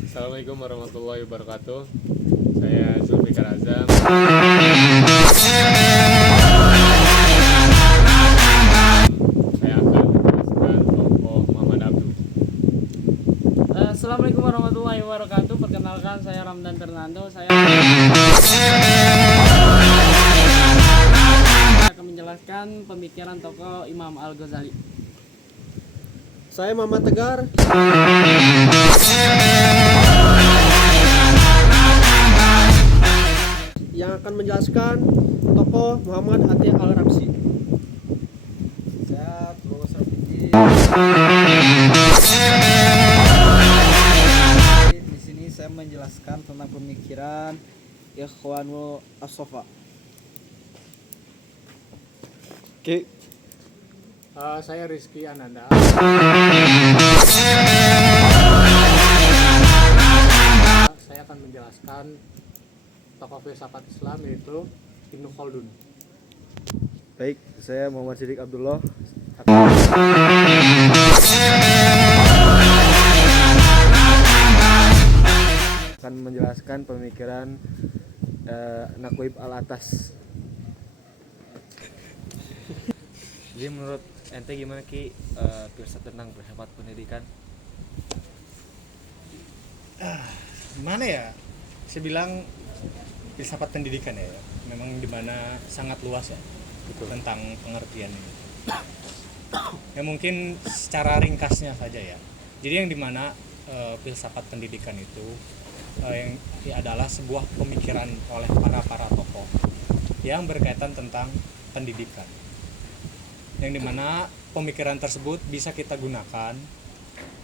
Assalamualaikum warahmatullahi wabarakatuh. Saya Zulfikar Azam. Saya akan menjelaskan tokoh Muhammad Abduh. Assalamualaikum warahmatullahi wabarakatuh. Perkenalkan, saya Ramdan Fernando. Saya akan menjelaskan pemikiran tokoh Imam Al-Ghazali. Saya Muhammad Tegar. Yang akan menjelaskan tokoh Muhammad Ati Al-Ramsi. Saya Tulus Rafiki. Di sini saya menjelaskan tentang pemikiran Ikhwanul As-Sofa. Oke. Saya Rizky Ananda. Saya akan menjelaskan tokoh filsafat Islam yaitu Ibnu Khaldun. Baik, saya Muhammad Siddiq Abdullah. Akan menjelaskan pemikiran Naqib Al-Atas. Jadi menurut ente gimana Ki filsafat tentang filsafat pendidikan? Gimana ya? Saya bilang filsafat pendidikan ya, memang dimana sangat luas ya tentang pengertian ini. Ya mungkin secara ringkasnya saja ya. Jadi yang dimana filsafat pendidikan itu yang adalah sebuah pemikiran oleh para tokoh yang berkaitan tentang pendidikan. Yang dimana pemikiran tersebut bisa kita gunakan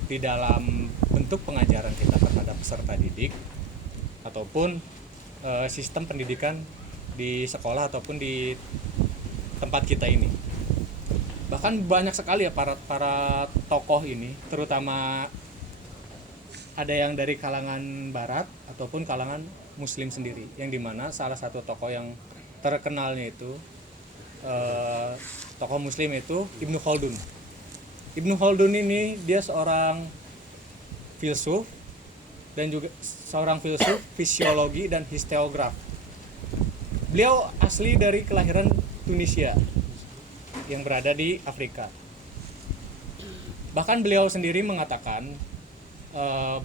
di dalam bentuk pengajaran kita kepada peserta didik ataupun sistem pendidikan di sekolah ataupun di tempat kita ini. Bahkan banyak sekali ya para tokoh ini, terutama ada yang dari kalangan barat ataupun kalangan muslim sendiri, yang dimana salah satu tokoh yang terkenalnya itu tokoh muslim itu Ibnu Khaldun. Ibnu Khaldun ini dia seorang filsuf dan juga seorang filsuf fisiologi dan histeograf. Beliau asli dari kelahiran Tunisia yang berada di Afrika. Bahkan beliau sendiri mengatakan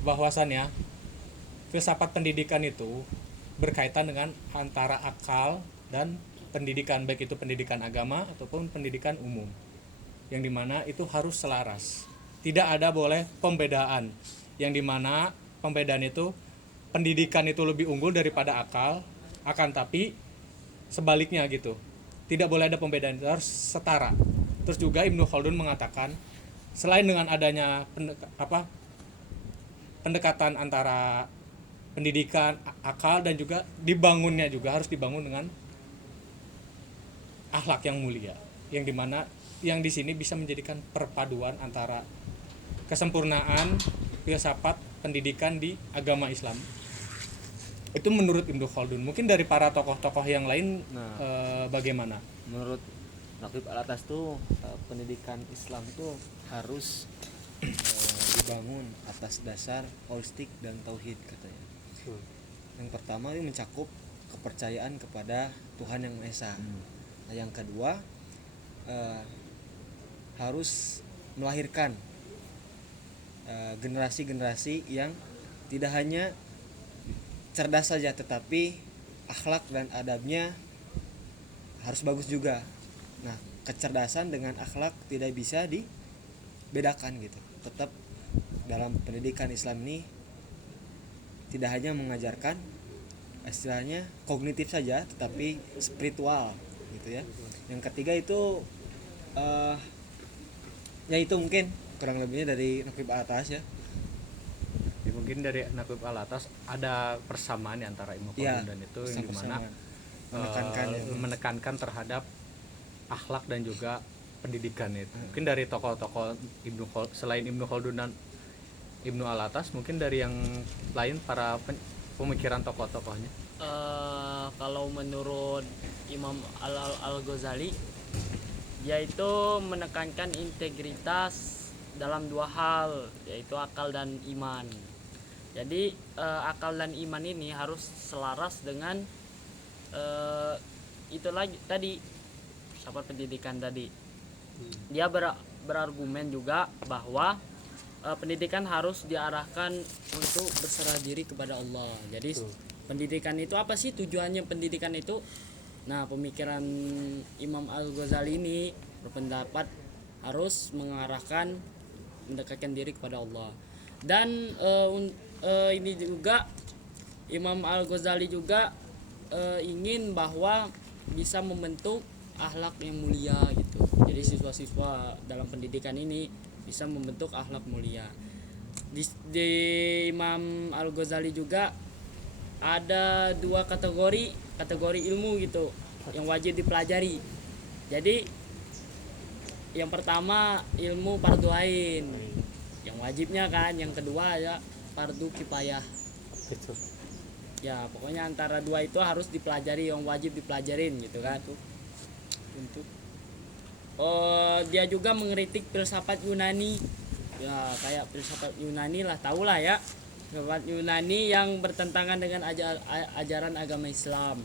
bahwasannya filsafat pendidikan itu berkaitan dengan antara akal dan pendidikan, baik itu pendidikan agama ataupun pendidikan umum, yang dimana itu harus selaras, tidak ada boleh pembedaan, yang dimana pembedaan itu pendidikan itu lebih unggul daripada akal, akan tapi sebaliknya gitu, tidak boleh ada pembedaan, itu harus setara. Terus juga Ibnu Khaldun mengatakan selain dengan adanya pendekatan antara pendidikan, akal, dan juga dibangunnya juga harus dibangun dengan akhlak yang mulia, yang dimana yang di sini bisa menjadikan perpaduan antara kesempurnaan filsafat pendidikan di agama Islam. Itu menurut Ibnu Khaldun. Mungkin dari para tokoh-tokoh yang lain bagaimana? Menurut Naqib Al-Atas tuh pendidikan Islam tuh harus dibangun atas dasar holistik dan tauhid katanya. Yang pertama ini mencakup kepercayaan kepada Tuhan Yang Maha Esa. Nah, yang kedua harus melahirkan generasi-generasi yang tidak hanya cerdas saja, tetapi akhlak dan adabnya harus bagus juga. Nah, kecerdasan dengan akhlak tidak bisa dibedakan gitu. Tetap dalam pendidikan Islam ini tidak hanya mengajarkan istilahnya kognitif saja, tetapi spiritual gitu ya. Yang ketiga itu ya itu mungkin kurang lebihnya dari Naqib Al-Atas ya. Ya, mungkin dari Naqib Al-Atas ada persamaan antara Ibnu Khaldun dan itu yang dimana menekankan terhadap akhlak dan juga pendidikan itu. Mungkin dari tokoh-tokoh selain Ibnu Khaldun dan Ibnu Al-Atas, mungkin dari yang lain para pemikiran tokoh-tokohnya. Kalau menurut Imam Al-Ghazali, yaitu menekankan integritas dalam dua hal, yaitu akal dan iman. Jadi akal dan iman ini harus selaras dengan itu lagi tadi filsafat pendidikan tadi. Dia berargumen juga bahwa pendidikan harus diarahkan untuk berserah diri kepada Allah. Jadi pendidikan itu apa sih tujuannya pendidikan itu? Nah, pemikiran Imam Al-Ghazali ini berpendapat harus mengarahkan mendekatkan diri kepada Allah. Dan ini juga Imam Al-Ghazali juga ingin bahwa bisa membentuk akhlak yang mulia gitu. Jadi siswa-siswa dalam pendidikan ini bisa membentuk akhlak mulia. Di Imam Al-Ghazali juga ada 2 kategori ilmu gitu yang wajib dipelajari. Jadi yang pertama ilmu fardu ain, yang wajibnya kan, yang kedua ya fardu kifayah. Gitu. Ya pokoknya antara 2 itu harus dipelajari, yang wajib dipelajarin gitu kan. Untuk dia juga mengkritik filsafat Yunani, ya kayak filsafat Yunani lah, tahulah ya, filsafat Yunani yang bertentangan dengan ajaran agama Islam.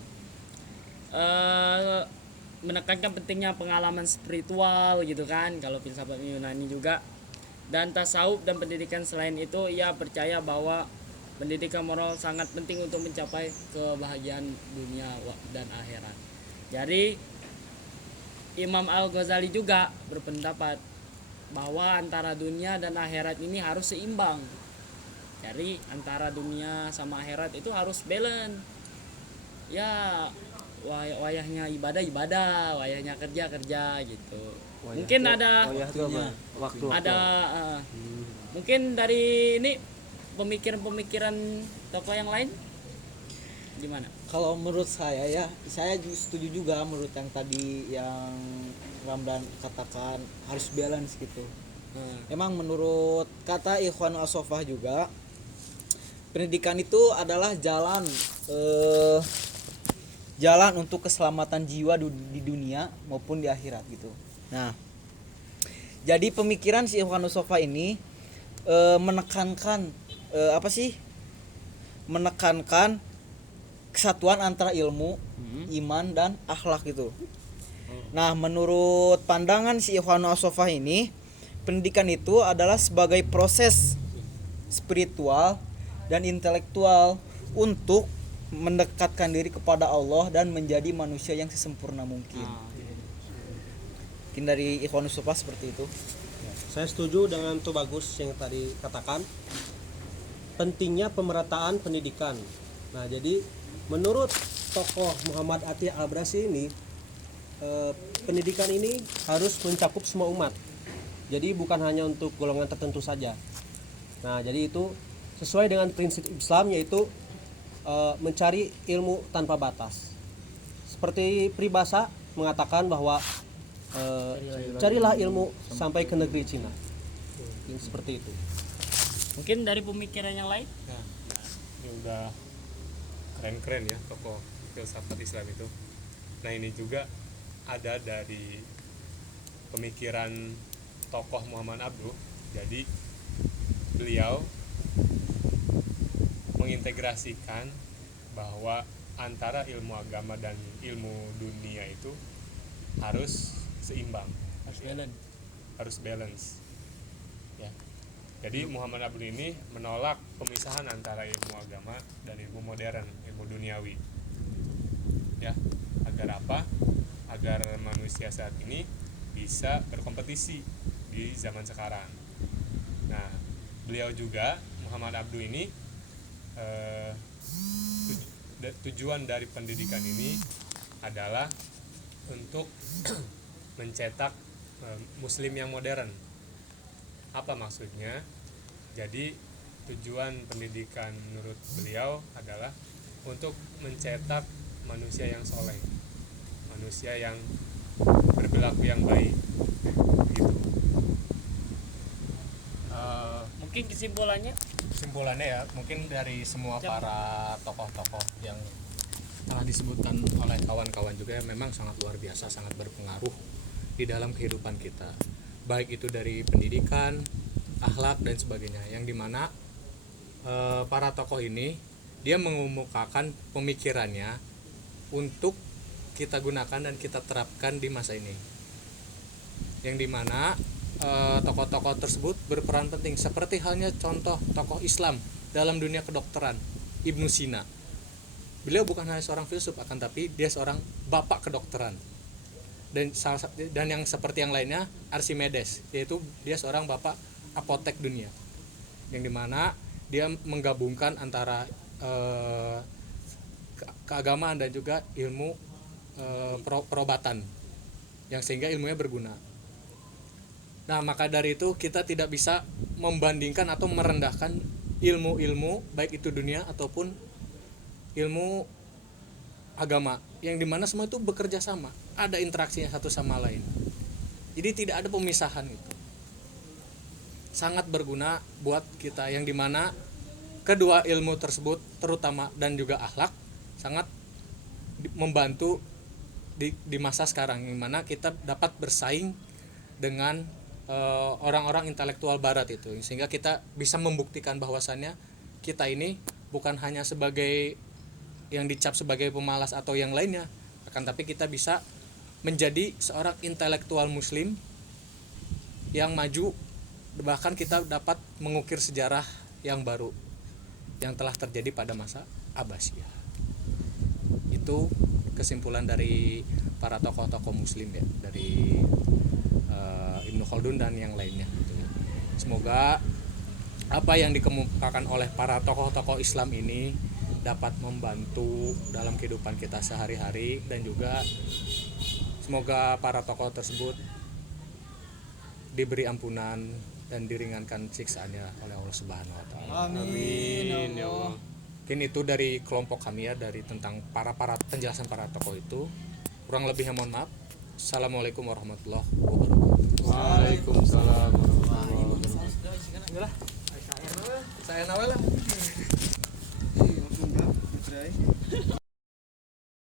Menekankan pentingnya pengalaman spiritual gitu kan kalau filsafat Yunani juga. Dan tasawuf dan pendidikan selain itu, ia percaya bahwa pendidikan moral sangat penting untuk mencapai kebahagiaan dunia dan akhirat. Jadi Imam Al-Ghazali juga berpendapat bahwa antara dunia dan akhirat ini harus seimbang. Jadi antara dunia sama akhirat itu harus balance. Ya wayahnya ibadah, wayahnya kerja gitu. Mungkin ada mungkin dari ini pemikiran tokoh yang lain gimana? Kalau menurut saya setuju juga menurut yang tadi yang Ramdan katakan harus balance gitu. Emang menurut kata Ikhwan As-Sofah juga pendidikan itu adalah jalan untuk keselamatan jiwa di dunia maupun di akhirat gitu. Nah, jadi pemikiran si Ikhwan As-Sofah ini menekankan menekankan kesatuan antara ilmu, iman dan akhlak gitu. Nah, menurut pandangan si Ikhwan As-Sofah ini, pendidikan itu adalah sebagai proses spiritual dan intelektual untuk mendekatkan diri kepada Allah dan menjadi manusia yang sesempurna mungkin. Mungkin dari Ikhwan As-Sofah seperti itu. Saya setuju dengan tuh bagus yang tadi katakan, pentingnya pemerataan pendidikan. Nah, jadi menurut tokoh Muhammad Ati Al-Abrasi ini, pendidikan ini harus mencakup semua umat. Jadi bukan hanya untuk golongan tertentu saja. Nah, jadi itu sesuai dengan prinsip Islam, yaitu mencari ilmu tanpa batas. Seperti peribahasa mengatakan bahwa carilah ilmu sampai ke negeri Cina. Seperti itu. Mungkin dari pemikiran yang lain? Nah, ini udah keren-keren ya tokoh filsafat Islam itu. Nah, ini juga ada dari pemikiran tokoh Muhammad Abduh. Jadi beliau mengintegrasikan bahwa antara ilmu agama dan ilmu dunia itu harus seimbang, harus balance ya. Jadi Muhammad Abduh ini menolak pemisahan antara ilmu agama dan ilmu modern, ilmu duniawi ya. Agar apa? Agar manusia saat ini bisa berkompetisi di zaman sekarang. Nah, beliau juga Muhammad Abduh ini tujuan dari pendidikan ini adalah untuk mencetak muslim yang modern. Apa maksudnya? Jadi tujuan pendidikan menurut beliau adalah untuk mencetak manusia yang soleh, manusia yang berperilaku yang baik gitu. Mungkin Kesimpulannya ya, mungkin dari semua para tokoh-tokoh yang telah disebutkan oleh kawan-kawan juga memang sangat luar biasa, sangat berpengaruh di dalam kehidupan kita, baik itu dari pendidikan, akhlak dan sebagainya, yang dimana para tokoh ini dia mengemukakan pemikirannya untuk kita gunakan dan kita terapkan di masa ini, yang dimana tokoh-tokoh tersebut berperan penting, seperti halnya contoh tokoh Islam dalam dunia kedokteran, Ibnu Sina. Beliau bukan hanya seorang filsuf, akan tapi dia seorang bapak kedokteran. Dan yang seperti yang lainnya, Archimedes, yaitu dia seorang bapak apotek dunia, yang dimana dia menggabungkan antara keagamaan dan juga ilmu perobatan, yang sehingga ilmunya berguna. Nah, maka dari itu kita tidak bisa membandingkan atau merendahkan ilmu-ilmu baik itu dunia ataupun ilmu agama, yang dimana semua itu bekerja sama, ada interaksinya satu sama lain. Jadi tidak ada pemisahan itu. Sangat berguna buat kita, yang dimana kedua ilmu tersebut terutama dan juga akhlak sangat membantu di masa sekarang, yang mana kita dapat bersaing dengan orang-orang intelektual barat itu, sehingga kita bisa membuktikan bahwasannya kita ini bukan hanya sebagai yang dicap sebagai pemalas atau yang lainnya, akan tapi kita bisa menjadi seorang intelektual muslim yang maju, bahkan kita dapat mengukir sejarah yang baru yang telah terjadi pada masa Abbasiyah. Itu kesimpulan dari para tokoh-tokoh muslim ya, dari Ibnu Khaldun dan yang lainnya. Semoga apa yang dikemukakan oleh para tokoh-tokoh Islam ini dapat membantu dalam kehidupan kita sehari-hari, dan juga semoga para tokoh tersebut diberi ampunan dan diringankan siksaannya oleh Allah Subhanahu wa taala. Amin ya Allah. Mungkin itu dari kelompok kami ya, dari tentang para penjelasan para tokoh itu. Kurang lebihnya mohon maaf. Assalamualaikum warahmatullahi wabarakatuh. Waalaikumsalam warahmatullahi wabarakatuh. Saya Nawel.